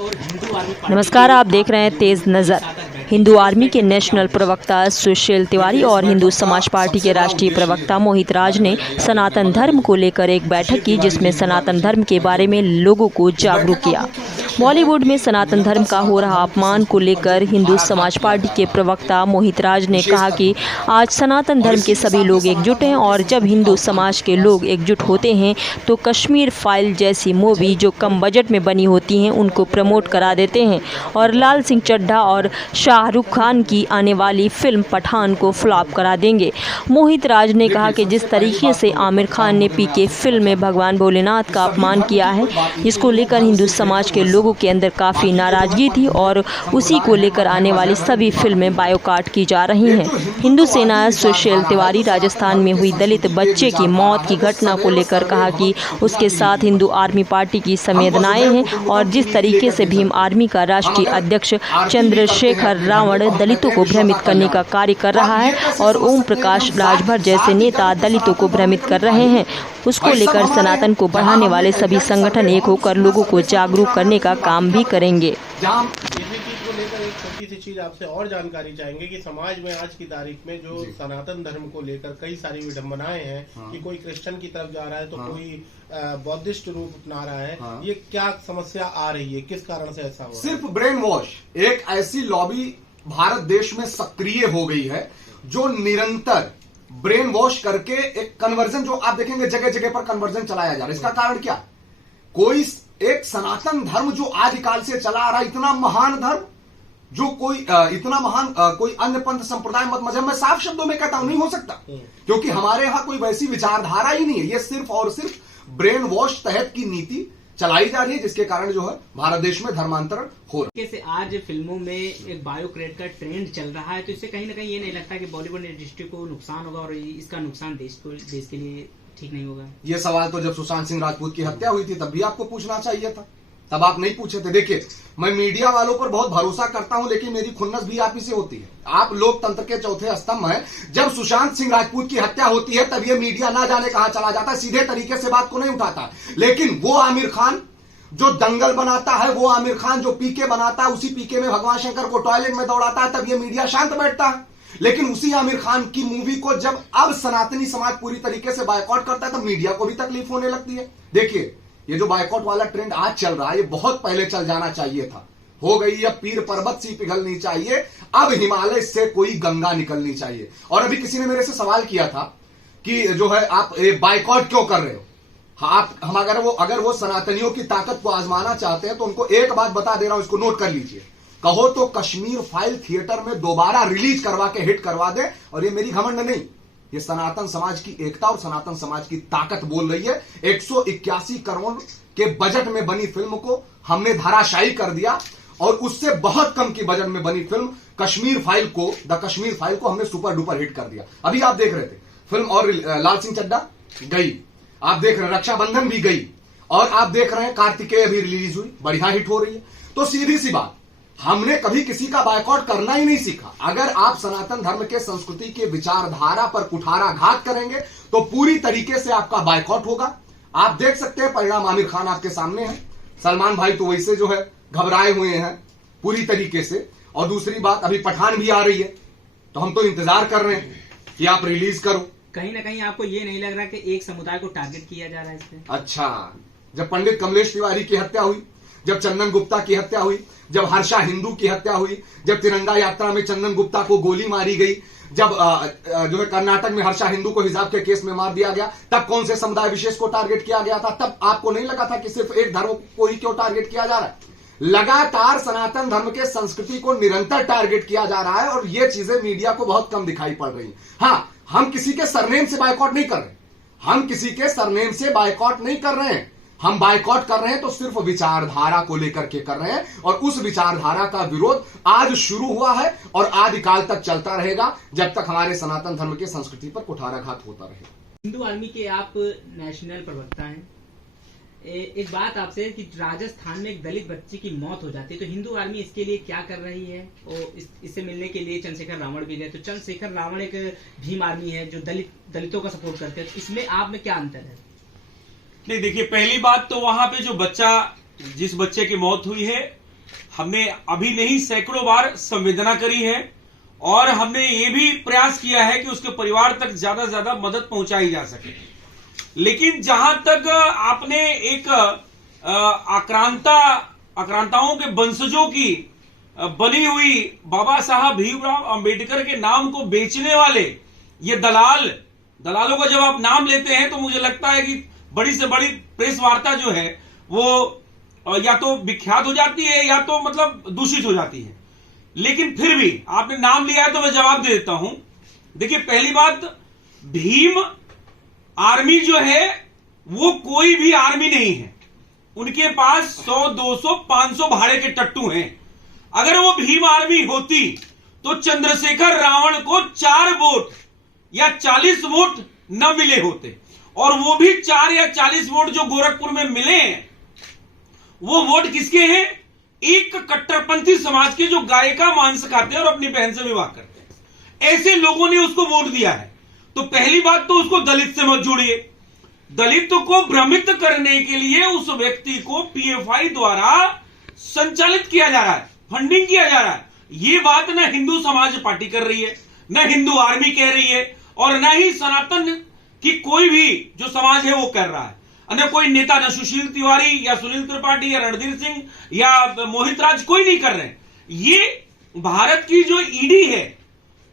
नमस्कार, आप देख रहे हैं तेज नज़र। हिंदू आर्मी के नेशनल प्रवक्ता सुशील तिवारी और हिंदू समाज पार्टी के राष्ट्रीय प्रवक्ता मोहित राज ने सनातन धर्म को लेकर एक बैठक की, जिसमें सनातन धर्म के बारे में लोगों को जागरूक किया। बॉलीवुड में सनातन धर्म का हो रहा अपमान को लेकर हिंदू समाज पार्टी के प्रवक्ता मोहित राज ने कहा कि आज सनातन धर्म के सभी लोग एकजुट हैं और जब हिंदू समाज के लोग एकजुट होते हैं तो कश्मीर फाइल जैसी मूवी जो कम बजट में बनी होती हैं उनको प्रमोट करा देते हैं और लाल सिंह चड्ढा और शाहरुख खान की आने वाली फिल्म पठान को फ्लॉप करा देंगे। मोहित राज ने कहा कि जिस तरीके से आमिर खान ने पीके फिल्म में भगवान भोलेनाथ का अपमान किया है, जिसको लेकर हिंदू समाज के लोगों के अंदर काफ़ी नाराजगी थी और उसी को लेकर आने वाली सभी फिल्में बायोकाट की जा रही हैं। हिंदू सेना सुशील तिवारी राजस्थान में हुई दलित बच्चे की मौत की घटना को लेकर कहा कि उसके साथ हिंदू आर्मी पार्टी की संवेदनाएं हैं और जिस तरीके से भीम आर्मी का राष्ट्रीय अध्यक्ष चंद्रशेखर रावण दलितों को भ्रमित करने का कार्य कर रहा है और ओम प्रकाश राजभर जैसे नेता दलितों को भ्रमित कर रहे हैं, उसको लेकर सनातन को बढ़ाने वाले सभी संगठन एक होकर लोगों को जागरूक करने का काम भी करेंगे। एक छोटी सी चीज आपसे और जानकारी चाहेंगे कि समाज में आज की तारीख में जो सनातन धर्म को लेकर कई सारी विडंबनाएं हैं कि कोई क्रिश्चियन की तरफ जा रहा है तो कोई बौद्धिस्ट रूप अपना रहा है, ये क्या समस्या आ रही है, किस कारण से ऐसा हो रहा है? सिर्फ ब्रेन वॉश, एक ऐसी लॉबी भारत देश में सक्रिय हो गई है जो निरंतर ब्रेन वॉश करके एक कन्वर्जन, जो आप देखेंगे जगह जगह पर कन्वर्जन चलाया जा रहा है। इसका कारण क्या? कोई एक सनातन धर्म जो आदिकाल से चला आ रहा है, इतना महान धर्म जो कोई इतना महान कोई अन्य पंथ संप्रदाय मत मजहब में साफ शब्दों में कहता हूं नहीं हो सकता, क्योंकि हमारे यहां कोई वैसी विचारधारा ही नहीं है। ये सिर्फ और सिर्फ ब्रेन वॉश तहत की नीति चलाई जा रही है, जिसके कारण जो है भारत देश में धर्मांतरण हो रहा है। जैसे आज फिल्मों में एक बायोक्रेट का ट्रेंड चल रहा है, तो इससे कहीं ना कहीं ये नहीं लगता कि बॉलीवुड इंडस्ट्री को नुकसान होगा और इसका नुकसान देश के लिए ठीक नहीं होगा? ये सवाल तो जब सुशांत सिंह राजपूत की हत्या हुई थी तब भी आपको पूछना चाहिए था, तब आप नहीं पूछे थे। देखिए, मैं मीडिया वालों पर बहुत भरोसा करता हूं, लेकिन मेरी खुन्नस भी आप ही से होती है। आप लोकतंत्र के चौथे स्तंभ हैं। जब सुशांत सिंह राजपूत की हत्या होती है तब ये मीडिया ना जाने कहां चला जाता है, सीधे तरीके से बात को नहीं उठाता। लेकिन वो आमिर खान जो दंगल बनाता है, वो आमिर खान जो पीके बनाता है, उसी पीके में भगवान शंकर को टॉयलेट में दौड़ाता है, तब ये मीडिया शांत बैठता है। लेकिन उसी आमिर खान की मूवी को जब अब सनातनी समाज पूरी तरीके से बायकॉट करता है तब मीडिया को भी तकलीफ होने लगती है। देखिए, ये जो बायकॉट वाला ट्रेंड आज चल रहा है, ये बहुत पहले चल जाना चाहिए था। हो गई अब पीर पर्वत सी पिघलनी चाहिए, अब हिमालय से कोई गंगा निकलनी चाहिए। और अभी किसी ने मेरे से सवाल किया था कि जो है आप बायकॉट क्यों कर रहे हो? हम अगर वो सनातनियों की ताकत को आजमाना चाहते हैं तो उनको एक बात बता दे रहा हूं, इसको नोट कर लीजिए। कहो तो कश्मीर फाइल थिएटर में दोबारा रिलीज करवा के हिट करवा दे, और ये मेरी घमंड नहीं, ये सनातन समाज की एकता और सनातन समाज की ताकत बोल रही है। 181 करोड़ के बजट में बनी फिल्म को हमने धराशायी कर दिया और उससे बहुत कम की बजट में बनी फिल्म द कश्मीर फाइल को हमने सुपर डुपर हिट कर दिया। अभी आप देख रहे थे फिल्म, और लाल सिंह चड्ढा गई, आप देख रहे हैं रक्षाबंधन भी गई, और आप देख रहे हैं कार्तिकेय अभी रिलीज हुई, बढ़िया हिट हो रही है। तो सीधी सी बात, हमने कभी किसी का बायकॉट करना ही नहीं सीखा। अगर आप सनातन धर्म के संस्कृति के विचारधारा पर कुठाराघात करेंगे तो पूरी तरीके से आपका बायकॉट होगा। आप देख सकते हैं परिणाम, आमिर खान आपके सामने है, सलमान भाई तो वैसे जो है घबराए हुए हैं पूरी तरीके से। और दूसरी बात, अभी पठान भी आ रही है, तो हम तो इंतजार कर रहे हैं कि आप रिलीज करो। कहीं ना कहीं आपको ये नहीं लग रहा कि एक समुदाय को टारगेट किया जा रहा है इसमें? अच्छा, जब पंडित कमलेश तिवारी की हत्या हुई, जब चंदन गुप्ता की हत्या हुई, जब हर्षा हिंदू की हत्या हुई, जब तिरंगा यात्रा में चंदन गुप्ता को गोली मारी गई, जब जो है कर्नाटक में हर्षा हिंदू को हिजाब के केस में मार दिया गया, तब कौन से समुदाय विशेष को टारगेट किया गया था? तब आपको नहीं लगा था कि सिर्फ एक धर्म को ही क्यों टारगेट किया जा रहा है? लगातार सनातन धर्म के संस्कृति को निरंतर टारगेट किया जा रहा है और ये चीजें मीडिया को बहुत कम दिखाई पड़ रही है। हाँ, हम किसी के सरनेम से बायकॉट नहीं कर रहे, हम किसी के सरनेम से बायकॉट नहीं कर रहे हैं। हम बायकॉट कर रहे हैं तो सिर्फ विचारधारा को लेकर के कर रहे हैं, और उस विचारधारा का विरोध आज शुरू हुआ है और आदिकाल तक चलता रहेगा, जब तक हमारे सनातन धर्म के संस्कृति पर कुठाराघात होता रहेगा। हिंदू आर्मी के आप नेशनल प्रवक्ता हैं, एक बात आपसे कि राजस्थान में एक दलित बच्चे की मौत हो जाती है, तो हिंदू आर्मी इसके लिए क्या कर रही है? और इससे मिलने के लिए चंद्रशेखर रावण भी गए, तो चंद्रशेखर रावण एक भीम आर्मी है जो दलितों का सपोर्ट करते हैं, तो इसमें आप में क्या अंतर है? नहीं, देखिए, पहली बात तो वहां पे जो बच्चा, जिस बच्चे की मौत हुई है हमने अभी नहीं सैकड़ों बार संवेदना करी है और हमने ये भी प्रयास किया है कि उसके परिवार तक ज्यादा से ज्यादा मदद पहुंचाई जा सके। लेकिन जहां तक आपने एक आक्रांताओं के वंशजों की बनी हुई बाबा साहब भीमराव अंबेडकर के नाम को बेचने वाले ये दलालों का जब आप नाम लेते हैं तो मुझे लगता है कि बड़ी से बड़ी प्रेस वार्ता जो है वो या तो विख्यात हो जाती है या तो मतलब दूषित हो जाती है। लेकिन फिर भी आपने नाम लिया है तो मैं जवाब दे देता हूं। देखिए, पहली बात, भीम आर्मी जो है वो कोई भी आर्मी नहीं है। उनके पास 100, 200, 500 भाड़े के टट्टू हैं। अगर वो भीम आर्मी होती तो चंद्रशेखर रावण को 4 वोट या 40 वोट न मिले होते, और वो भी 4 या 40 वोट जो गोरखपुर में मिले हैं वो वोट किसके हैं? एक कट्टरपंथी समाज के जो गाय का मांस खाते हैं और अपनी बहन से विवाह करते हैं, ऐसे लोगों ने उसको वोट दिया है। तो पहली बात तो उसको दलित से मत जोड़िए। दलित को भ्रमित करने के लिए उस व्यक्ति को पीएफआई द्वारा संचालित किया जा रहा है, फंडिंग किया जा रहा है। ये बात ना हिंदू समाज पार्टी कर रही है, न हिंदू आर्मी कह रही है, और न ही सनातन की कोई भी जो समाज है वो कर रहा है। अन्य कोई नेता, न सुशील तिवारी या सुनील त्रिपाठी या रणधीर सिंह या मोहित राज, कोई नहीं कर रहे। ये भारत की जो ईडी है,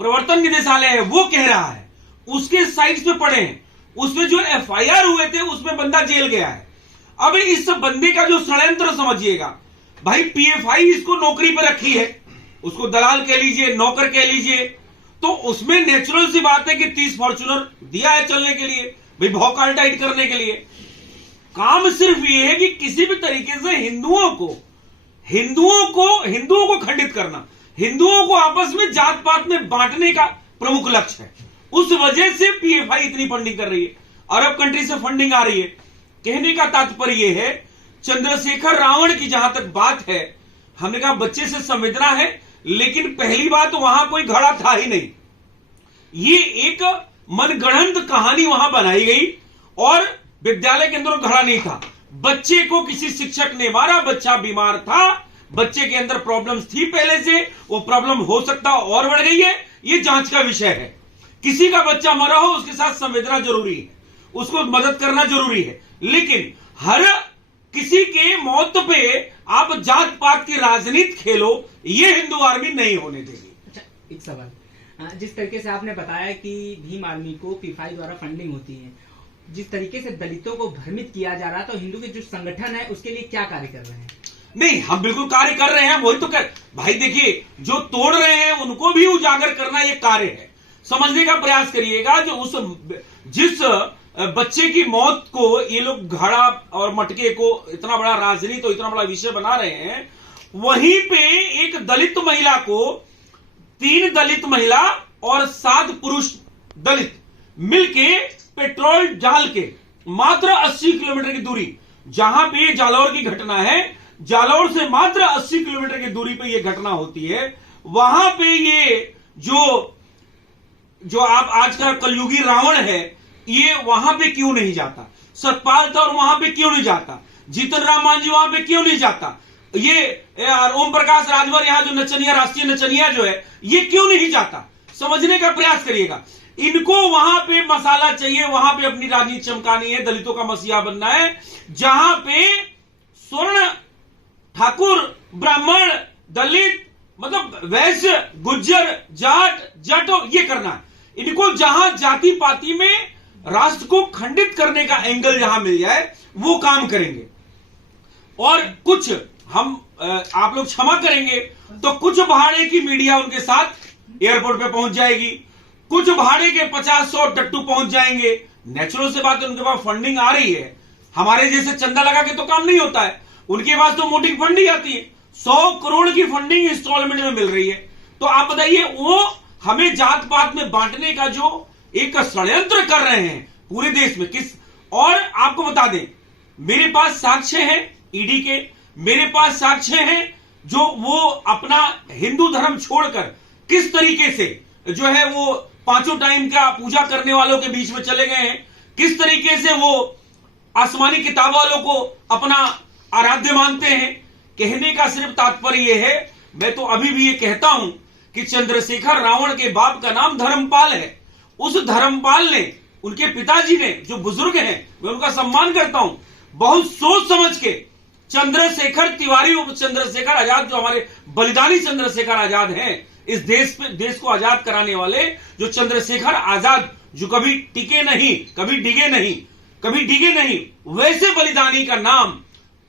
प्रवर्तन निदेशालय है, वो कह रहा है। उसके साइट्स पे पढ़े हैं, उसमें जो एफआईआर हुए थे उसमें बंदा जेल गया है। अब इस बंदे का जो षड्यंत्र समझिएगा भाई, पीएफआई इसको नौकरी पर रखी है, उसको दलाल कह लीजिए, नौकर कह लीजिए, तो उसमें नेचुरल सी बात है कि 30 फॉर्च्यूनर दिया है चलने के लिए, भाई भौकाल टाइट करने के लिए। काम सिर्फ ये है कि किसी भी तरीके से हिंदुओं को खंडित करना, हिंदुओं को आपस में जात पात में बांटने का प्रमुख लक्ष्य है। उस वजह से पीएफआई इतनी फंडिंग कर रही है, अरब कंट्री से फंडिंग आ रही है। कहने का तात्पर्य यह है, चंद्रशेखर रावण की जहां तक बात है, हमने कहा बच्चे से संवेदना है, लेकिन पहली बात वहां कोई घड़ा था ही नहीं। ये एक मनगढ़ंत कहानी वहां बनाई गई और विद्यालय के अंदर घड़ा नहीं था। बच्चे को किसी शिक्षक ने मारा, बच्चा बीमार था, बच्चे के अंदर प्रॉब्लम्स थी पहले से, वो प्रॉब्लम हो सकता और बढ़ गई है, ये जांच का विषय है। किसी का बच्चा मरा हो उसके साथ संवेदना जरूरी है, उसको मदद करना जरूरी है, लेकिन हर किसी के मौत पे आप जात पात की राजनीति खेलो, ये हिंदू आर्मी नहीं होने देगी। अच्छा, एक सवाल, जिस तरीके से आपने बताया कि भीम आर्मी को पीएफआई द्वारा फंडिंग होती है, जिस तरीके से दलितों को भ्रमित किया जा रहा, तो हिंदू के जो संगठन है उसके लिए क्या कार्य कर रहे हैं? नहीं, हम बिल्कुल कार्य कर रहे हैं, वही तो कर भाई। देखिए, जो तोड़ रहे हैं उनको भी उजागर करना ये कार्य है। समझने का प्रयास करिएगा, जो जिस बच्चे की मौत को ये लोग घड़ा और मटके को इतना बड़ा राजनीति और इतना बड़ा विषय बना रहे हैं, वहीं पे एक दलित महिला को 3 दलित महिला और 7 पुरुष दलित मिलके पेट्रोल डाल के मात्र 80 किलोमीटर की दूरी, जहां पे जालौर की घटना है, जालौर से मात्र 80 किलोमीटर की दूरी पे ये घटना होती है, वहां पे ये जो आप आज का कलयुगी रावण है, ये वहां पे क्यों नहीं जाता? सतपाल तौर वहां पे क्यों नहीं जाता? जीतन राम मांझी वहां पे क्यों नहीं जाता? ये ओम प्रकाश राजभर, यहां जो नचनिया, राष्ट्रीय नचनिया जो है, ये क्यों नहीं जाता? समझने का प्रयास करिएगा। इनको वहां पे मसाला चाहिए, वहां पे अपनी राजनीति चमकानी है, दलितों का मसीहा बनना है, जहां पे स्वर्ण, ठाकुर, ब्राह्मण, दलित, मतलब वैश्य, गुज्जर, जाट, जाटो, ये करना है इनको। जहां जाति पाति में राष्ट्र को खंडित करने का एंगल जहां मिल जाए, वो काम करेंगे। और कुछ हम आप लोग क्षमा करेंगे तो कुछ भाड़े की मीडिया उनके साथ एयरपोर्ट पे पहुंच जाएगी, कुछ भाड़े के 50-100 टट्टू पहुंच जाएंगे। नेचुरल से बात है, उनके पास फंडिंग आ रही है। हमारे जैसे चंदा लगा के तो काम नहीं होता है, उनके पास तो मोटी फंडिंग आती है। 100 करोड़ की फंडिंग इंस्टॉलमेंट में मिल रही है। तो आप बताइए, वो हमें जात पात में बांटने का जो एक षड्यंत्र कर रहे हैं पूरे देश में किस। और आपको बता दें, मेरे पास साक्ष्य हैं ईडी के, मेरे पास साक्ष्य हैं जो वो अपना हिंदू धर्म छोड़कर किस तरीके से जो है वो 5 टाइम का पूजा करने वालों के बीच में चले गए हैं, किस तरीके से वो आसमानी किताब वालों को अपना आराध्य मानते हैं, कहने का सिर्फ तात्पर्य यह है, मैं तो अभी भी ये कहता हूं कि चंद्रशेखर रावण के बाप का नाम धर्मपाल है। उस धर्मपाल ने, उनके पिताजी ने, जो बुजुर्ग हैं, मैं उनका सम्मान करता हूं, बहुत सोच समझ के चंद्रशेखर तिवारी और चंद्रशेखर आजाद, जो हमारे बलिदानी चंद्रशेखर आजाद हैं, इस देश को आजाद कराने वाले जो चंद्रशेखर आजाद, जो कभी टिके नहीं, कभी डिगे नहीं, वैसे बलिदानी का नाम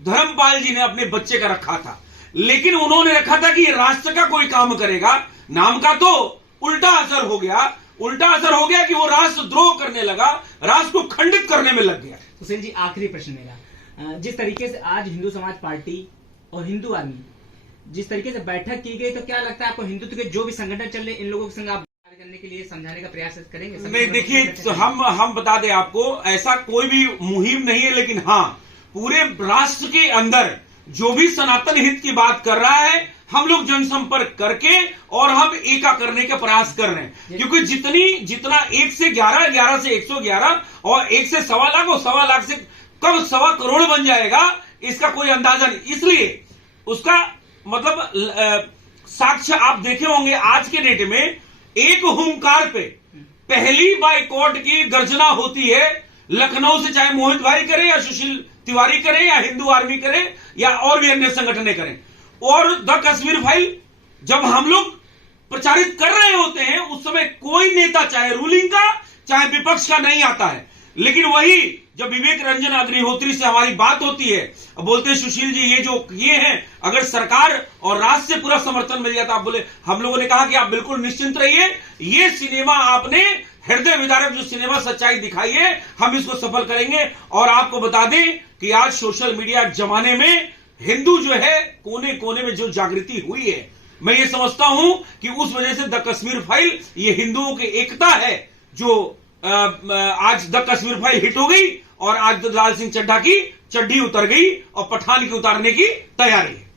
धर्मपाल जी ने अपने बच्चे का रखा था। लेकिन उन्होंने रखा था कि राष्ट्र का कोई काम करेगा, नाम का तो उल्टा असर हो गया कि वो राष्ट्र द्रोह करने लगा, राष्ट्र को खंडित करने में लग गया। हुसैन जी, आखिरी प्रश्न मेरा, जिस तरीके से आज हिंदू समाज पार्टी और हिंदू आर्मी जिस तरीके से बैठक की गई, तो क्या लगता है आपको हिंदुत्व के जो भी संगठन चल रहे, इन लोगों के संग आप करने के लिए समझाने का प्रयास करेंगे? नहीं, देखिए, तो हम बता दें आपको, ऐसा कोई भी मुहिम नहीं है, लेकिन हाँ, पूरे राष्ट्र के अंदर जो भी सनातन हित की बात कर रहा है, हम लोग जनसंपर्क करके और हम एका करने का प्रयास कर रहे हैं। क्योंकि जितना 1 से 11, 11 से 111 और 1 से 1.25 लाख और 1.25 लाख से कब 1.25 करोड़ बन जाएगा, इसका कोई अंदाजा नहीं। इसलिए उसका मतलब साक्ष्य आप देखे होंगे आज के डेट में, एक हुंकार पे पहली बाइकॉट की गर्जना होती है लखनऊ से, चाहे मोहित भाई करे या सुशील तिवारी करे या हिंदू आर्मी करे या और भी अन्य संगठन करें। और द कश्मीर फाइल जब हम लोग प्रचारित कर रहे होते हैं, उस समय कोई नेता, चाहे रूलिंग का चाहे विपक्ष का, नहीं आता है। लेकिन वही जब विवेक रंजन अग्निहोत्री से हमारी बात होती है, बोलते हैं सुशील जी ये हैं, अगर सरकार और राष्ट्र से पूरा समर्थन मिल जाता, आप बोले, हम लोगों ने कहा कि आप बिल्कुल निश्चिंत रहिए, ये सिनेमा आपने हृदय विदारक जो सिनेमा सच्चाई दिखाई है, हम इसको सफल करेंगे। और आपको बता दें कि आज सोशल मीडिया जमाने में हिंदू जो है कोने कोने में जो जागृति हुई है, मैं ये समझता हूं कि उस वजह से द कश्मीर फाइल ये हिंदुओं की एकता है, जो आज द कश्मीर फाइल हिट हो गई और आज लाल सिंह चड्ढा की चड्ढी उतर गई और पठान की उतारने की तैयारी है।